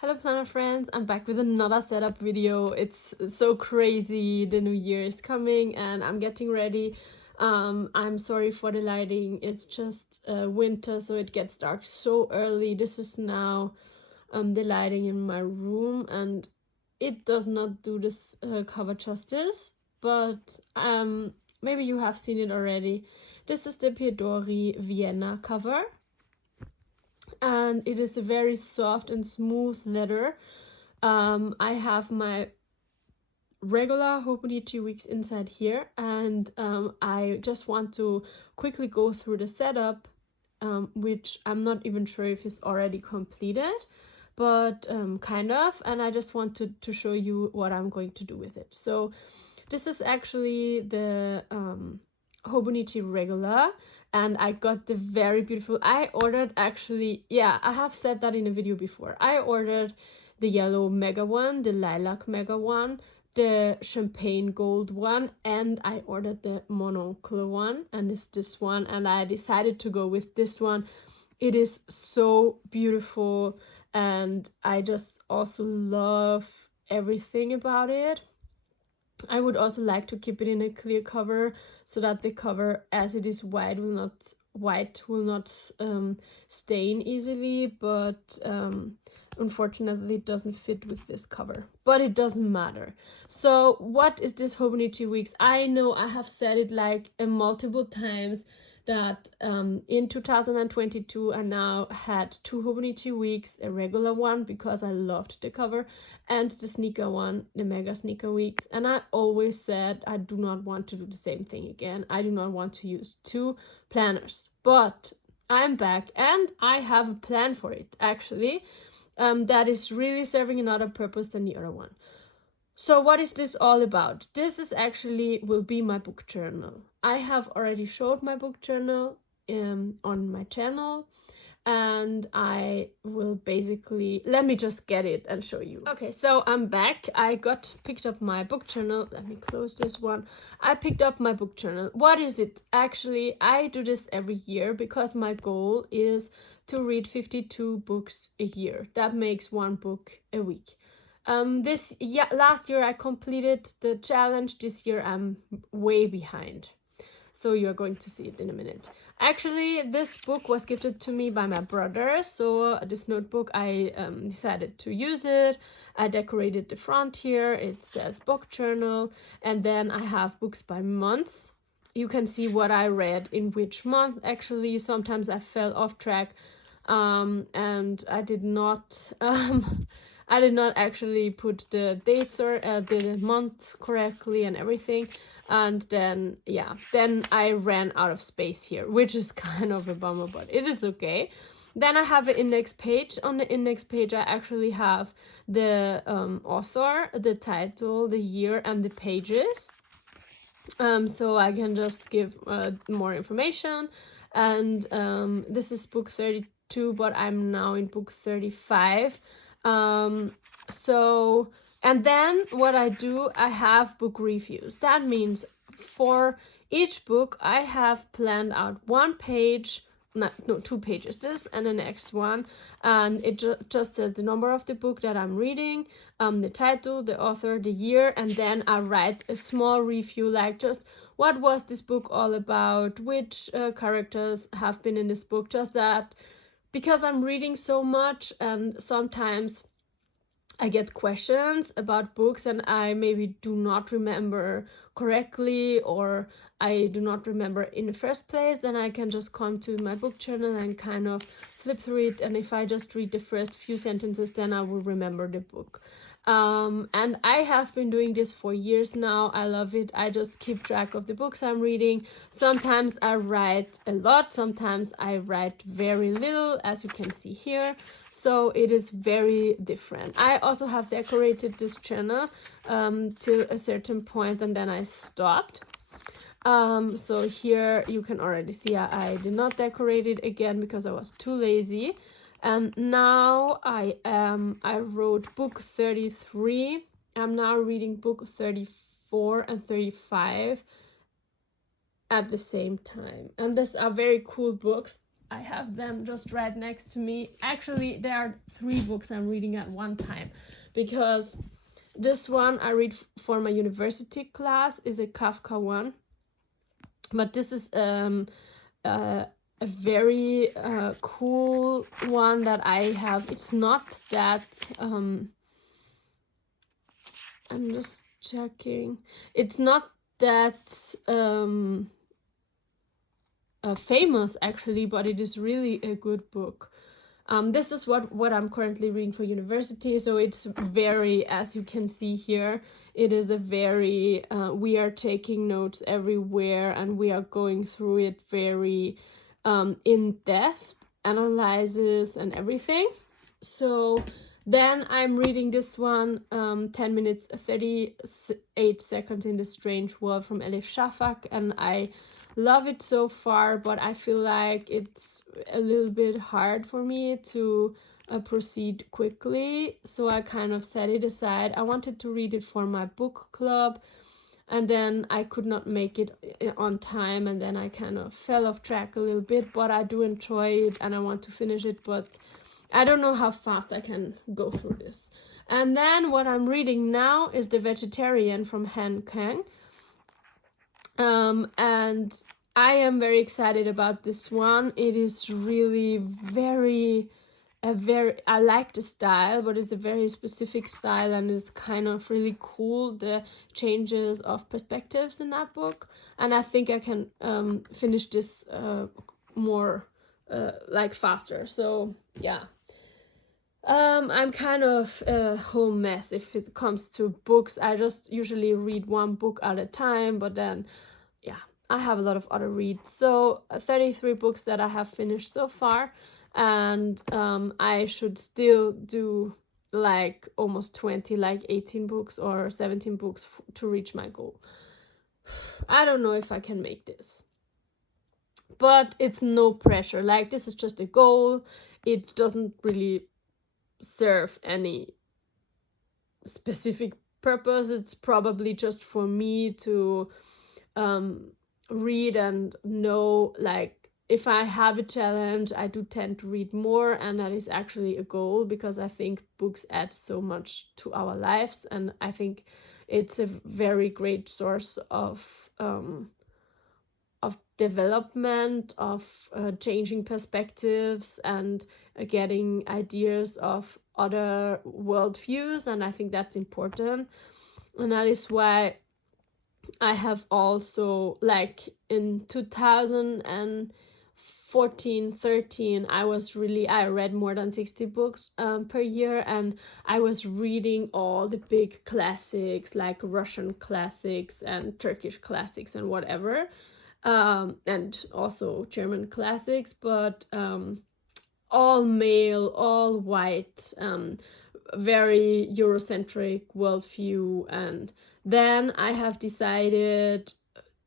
Hello planner friends, I'm back with another setup video. It's so crazy, the new year is coming and I'm getting ready. I'm sorry for the lighting, it's just winter, so it gets dark so early. This is now the lighting in my room and it does not do this cover justice, but maybe you have seen it already. This is the Pedori Vienna cover. And it is a very soft and smooth leather. I have my regular Hobonichi wigs inside here, and I just want to quickly go through the setup, which I'm not even sure if it's already completed, but kind of, and I just want to show you what I'm going to do with it. So this is actually the Hobonichi regular, and I got the very beautiful, I ordered actually, yeah, I have said that in a video before. I ordered the yellow mega one, the lilac mega one, the champagne gold one, and I ordered the mononcle one, and it's this one, and I decided to go with this one. It is so beautiful, and I just also love everything about it. I would also like to keep it in a clear cover so that the cover as it is white will not stain easily, but unfortunately it doesn't fit with this cover, but it doesn't matter. So what is this Hobonichi wigs? I know I have said it like multiple times that in 2022 I now had two Hobonichi wigs, a regular one because I loved the cover, and the sneaker one, the mega sneaker wigs. And I always said I do not want to do the same thing again. I do not want to use two planners, but I'm back and I have a plan for it actually, that is really serving another purpose than the other one. So what is this all about? This is actually will be my book journal. I have already showed my book journal on my channel, and I will basically, let me just get it and show you. Okay, so I'm back. I picked up my book journal. Let me close this one. I picked up my book journal. What is it? Actually, I do this every year because my goal is to read 52 books a year. That makes one book a week. Last year I completed the challenge. This year I'm way behind. So you're going to see it in a minute. Actually, this book was gifted to me by my brother. So this notebook, I decided to use it. I decorated the front here. It says book journal. And then I have books by months. You can see what I read in which month. Actually, sometimes I fell off track and I did not... I did not actually put the dates or the month correctly and everything. And then, yeah, then I ran out of space here, which is kind of a bummer, but it is okay. Then I have an index page. On the index page, I actually have the author, the title, the year, and the pages. So I can just give more information. And this is book 32, but I'm now in book 35. And then what I do, I have book reviews. That means for each book I have planned out one page, no, 2 pages, this and the next one, and it just says the number of the book that I'm reading, the title, the author, the year, and then I write a small review, like just what was this book all about, which characters have been in this book, just that. Because I'm reading so much and sometimes I get questions about books and I maybe do not remember correctly, or I do not remember in the first place, then I can just come to my book journal and kind of flip through it, and if I just read the first few sentences, then I will remember the book. And I have been doing this for years now. I love it. I just keep track of the books I'm reading. Sometimes I write a lot, sometimes I write very little, as you can see here. So it is very different. I also have decorated this channel till a certain point, and then I stopped. So here you can already see I did not decorate it again because I was too lazy. And now I wrote book 33. I'm now reading book 34 and 35 at the same time. And these are very cool books. I have them just right next to me. Actually, there are 3 books I'm reading at one time, because this one I read for my university class is a Kafka one, but this is a very cool one that I have. It's not that I'm just checking. It's not that famous actually, but it is really a good book. This is what I'm currently reading for university, so it's very, as you can see here, it is a very, we are taking notes everywhere and we are going through it very in-depth, analysis and everything. So then I'm reading this one, 10 minutes, 38 seconds in the Strange World from Elif Shafak, and I love it so far, but I feel like it's a little bit hard for me to proceed quickly, so I kind of set it aside. I wanted to read it for my book club, and then I could not make it on time, and then I kind of fell off track a little bit, but I do enjoy it and I want to finish it, but I don't know how fast I can go through this. And then what I'm reading now is The Vegetarian from Han Kang. And I am very excited about this one. It is really I like the style, but it's a very specific style and it's kind of really cool, the changes of perspectives in that book. And I think I can finish this more like faster. So yeah. I'm kind of a whole mess if it comes to books. I just usually read one book at a time, but then yeah, I have a lot of other reads. So 33 books that I have finished so far, and I should still do like almost 20, like 18 books or 17 books to reach my goal. I don't know if I can make this, but it's no pressure. Like, this is just a goal. It doesn't really serve any specific purpose. It's probably just for me to read and know, like, if I have a challenge, I do tend to read more, and that is actually a goal, because I think books add so much to our lives, and I think it's a very great source of development, of changing perspectives, and getting ideas of other worldviews, and I think that's important. And that is why I have also, like, in 2014-13, I read more than 60 books per year, and I was reading all the big classics, like Russian classics and Turkish classics and whatever, and also German classics, but all male, all white, very Eurocentric worldview. And then I have decided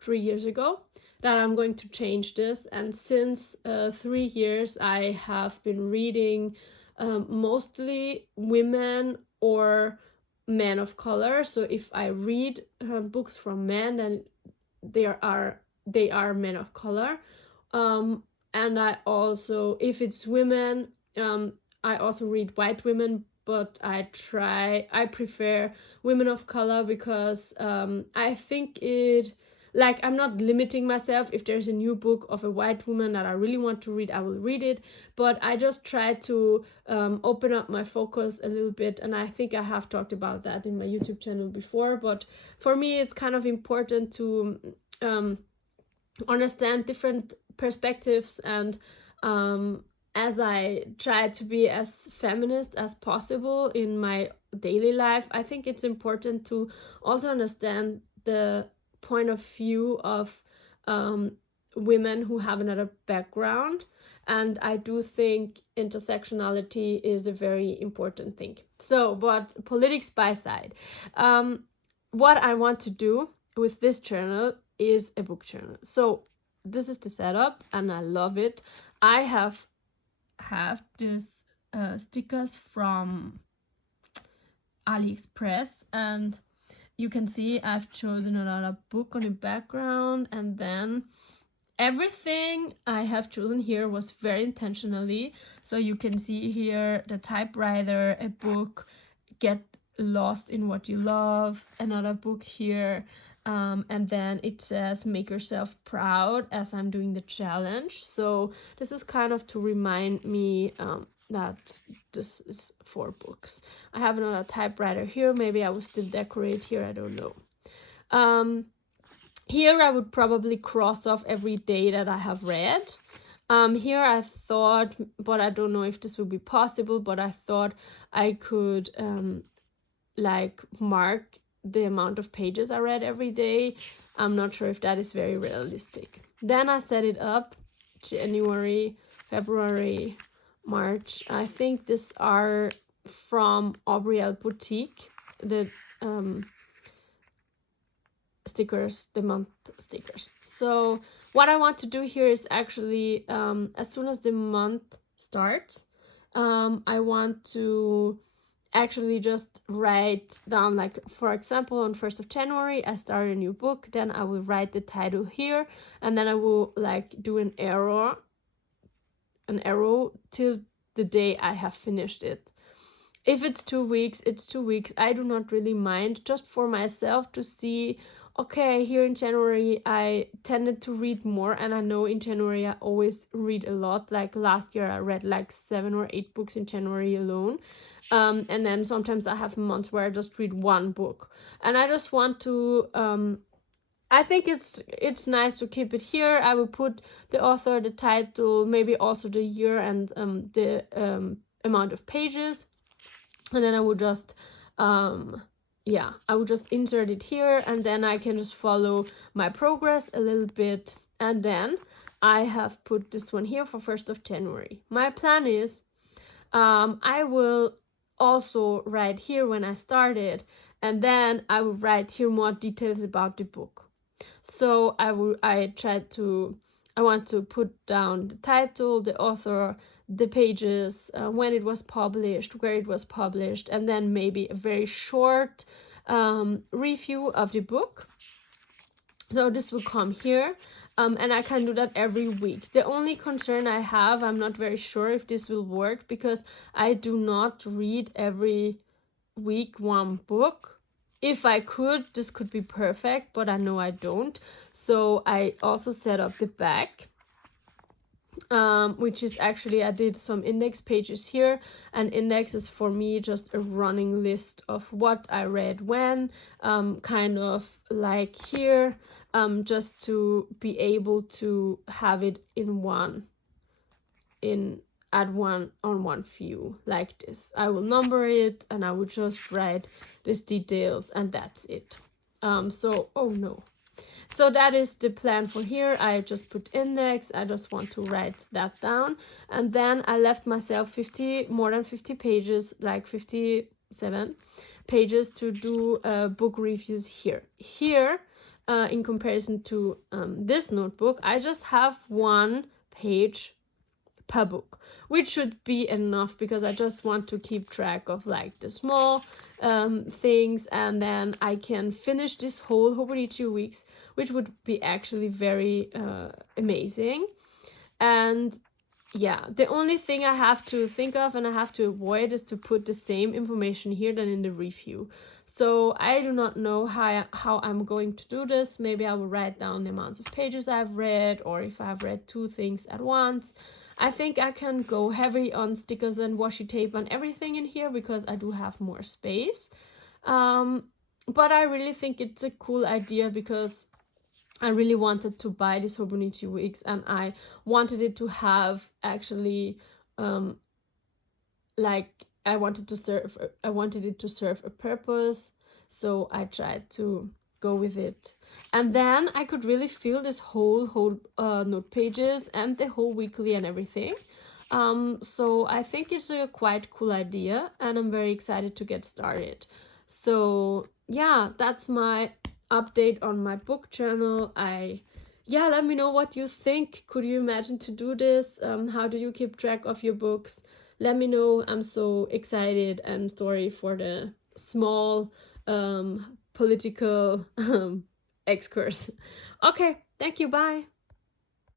3 years ago that I'm going to change this, and since 3 years I have been reading mostly women or men of color. So if I read books from men, then they are men of color. And I also, if it's women, I also read white women, but I prefer women of color, because I think it, like, I'm not limiting myself. If there's a new book of a white woman that I really want to read, I will read it, but I just try to open up my focus a little bit, and I think I have talked about that in my YouTube channel before. But for me, it's kind of important to understand different perspectives, and as I try to be as feminist as possible in my daily life, I think it's important to also understand the point of view of women who have another background, and I do think intersectionality is a very important thing. So, but politics by side, what I want to do with this journal is a book journal. So this is the setup, and I love it. I have these stickers from AliExpress, and you can see I've chosen another book on the background, and then everything I have chosen here was very intentionally. So you can see here the typewriter, a book, get lost in what you love, another book here, and then it says make yourself proud as I'm doing the challenge. So this is kind of to remind me that this is 4 books. I have another typewriter here. Maybe I will still decorate here, I don't know. Here I would probably cross off every day that I have read. Here I thought, but I don't know if this will be possible, but I thought I could like mark the amount of pages I read every day. I'm not sure if that is very realistic. Then I set it up January, February, March. I think these are from Aubriel Boutique, the stickers, the month stickers. So what I want to do here is actually as soon as the month starts, I want to actually just write down, like for example on 1st of January I start a new book, then I will write the title here, and then I will like do an arrow till the day I have finished it. If it's 2 weeks, it's 2 weeks. I do not really mind, just for myself to see, okay, here in January I tended to read more, and I know in January I always read a lot. Like last year I read like 7 or 8 books in January alone. And then sometimes I have months where I just read 1 book. And I just want to, I think it's nice to keep it here. I will put the author, the title, maybe also the year and the amount of pages. And then I would just, I would just insert it here, and then I can just follow my progress a little bit. And then I have put this one here for 1st of January. My plan is I will also write here when I started, and then I will write here more details about the book. So I want to put down the title, the author, the pages, when it was published, where it was published, and then maybe a very short review of the book. So this will come here, and I can do that every week. The only concern I have, I'm not very sure if this will work, because I do not read every week 1 book. If I could, this could be perfect, but I know I don't. So I also set up the back, which is actually, I did some index pages here, and index is for me just a running list of what I read when, kind of like here, just to be able to have it on one view like this. I will number it, and I will just write these details, and that's it. So that is the plan for here. I just put index. I just want to write that down, and then I left myself more than 50 pages, like 57 pages to do book reviews here. In comparison to this notebook, I just have 1 page per book, which should be enough, because I just want to keep track of like the small things, and then I can finish this whole Hobonichi weeks, which would be actually very amazing. And yeah, the only thing I have to think of and I have to avoid is to put the same information here than in the review. So I do not know how I'm going to do this. Maybe I will write down the amounts of pages I've read, or if I've read 2 things at once. I think I can go heavy on stickers and washi tape and everything in here, because I do have more space. But I really think it's a cool idea, because I really wanted to buy this Hobonichi wigs, and I wanted it to have actually I wanted it to serve a purpose, so I tried to go with it. And then I could really feel this whole note pages and the whole weekly and everything. So I think it's a quite cool idea, and I'm very excited to get started. So yeah, that's my update on my book journal. Let me know what you think. Could you imagine to do this? How do you keep track of your books? Let me know. I'm so excited, and sorry for the small political excurse. Okay, thank you, bye.